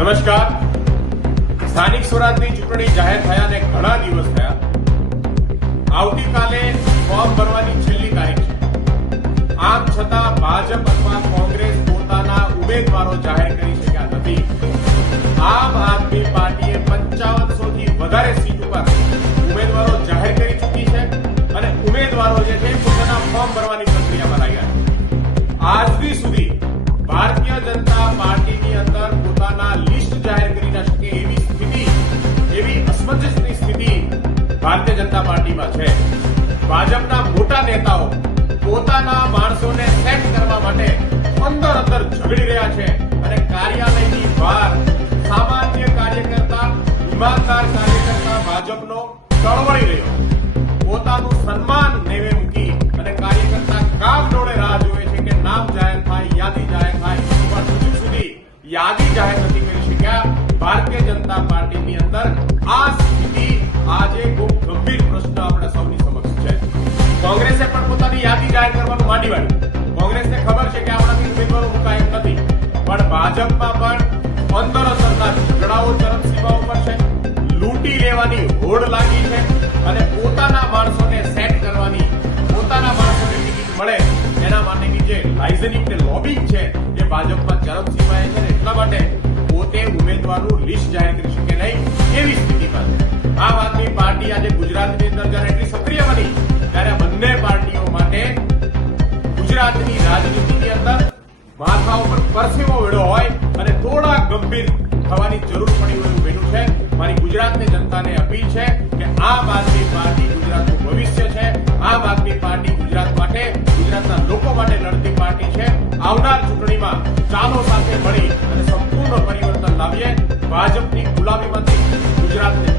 નમસ્કાર. સ્થાનિક સ્વરાજની ચૂંટણી જાહેર થયાને ઘણા દિવસ થયા. આવતીકાલે ફોર્મ ભરવાની છેલ્લી તારીખ છે. આમ છતાં ભાજપ અથવા કોંગ્રેસ પોતાના ઉમેદવારો જાહેર કરી શક્યા નથી. આમ આદમી પાર્ટીએ 5500 થી વધારે સીટ ઉપર ઉમેદવારો જાહેર કરી ચૂકી છે અને ઉમેદવારો જે છે પોતાના ફોર્મ ભરવાની પ્રક્રિયામાં લાગ્યા છે. આજથી સુધી ભારતીય જનતા પાર્ટીની અંદર પોતાના લિસ્ટ જાહેર કરી ન શકે એવી અસમંજસની સ્થિતિ ભારતીય જનતા પાર્ટીમાં છે. ભાજપના મોટા નેતાઓ પોતાના માણસોને સેટ કરવા માટે અંદર ઝઘડી રહ્યા છે અને કાર્યાલયની બહાર સામાન્ય કાર્યકર્તા, ઈમાનદાર કાર્યકર્તા ભાજપનો તળવળી રહ્યો. પોતાનું સન્માન નેવે મૂકી અને કાર્યકર્તા કામ દોડે રાહ જોવે છે કે નામ જાહેર થાય, યાદી જાહેર થાય, પણ હજુ સુધી યાદી જાહેર નથી કરી શક્યા. ભારતીય જનતા પાર્ટીની અંદર આ સ્થિતિ આજે ખૂબ ગંભીર પ્રશ્ન આપણે સૌની સમક્ષ છે. કોંગ્રેસે પણ પોતાની યાદી જાહેર કરવાનું માંડી વાળ્યું. કોંગ્રેસને ખબર છે કે આપણાથી ઉમેદવારો મુકાય એમ નથી, પણ ભાજપમાં પણ અંદરના ઝઘડાઓ ચરમસીમા ઉપર છે. લૂંટી લેવાની હોડ લાગી છે અને પોતાના માણસોને સેટ કરવાની, પોતાના માણસોને ટિકિટ મળે એના માટેની જે લાઇઝનિંગ ને લોબિંગ છે એ ભાજપમાં ચરમસીમાએ છે. એટલા માટે પોતે ઉમેદવારનું લિસ્ટ જાહેર કરી શકે નહીં એવી સ્થિતિમાં છે. આમ આદમી પાર્ટી આજે ગુજરાતની અંદર જ્યારે એટલી સક્રિય બની ત્યારે બંને પાર્ટીઓ માટે ગુજરાતની રાજનીતિની અંદર માથા ઉપર પરસેવો વેળો હોય અને થોડા ગંભીર થવાની જરૂર પડી હોય એવું બન્યું છે. મારી ગુજરાતની જનતાને અપીલ છે કે આમ આદમી પાર્ટી ગુજરાતનું ભવિષ્ય છે. આમ આદમી પાર્ટી ગુજરાત માટે, ગુજરાતના લોકો માટે લડતી પાર્ટી છે. આવનાર ચૂંટણીમાં ચાલો સાથે મળી અને સંપૂર્ણ પરિવર્તન લાવીએ. ભાજપની ગુલામીમાંથી ગુજરાતને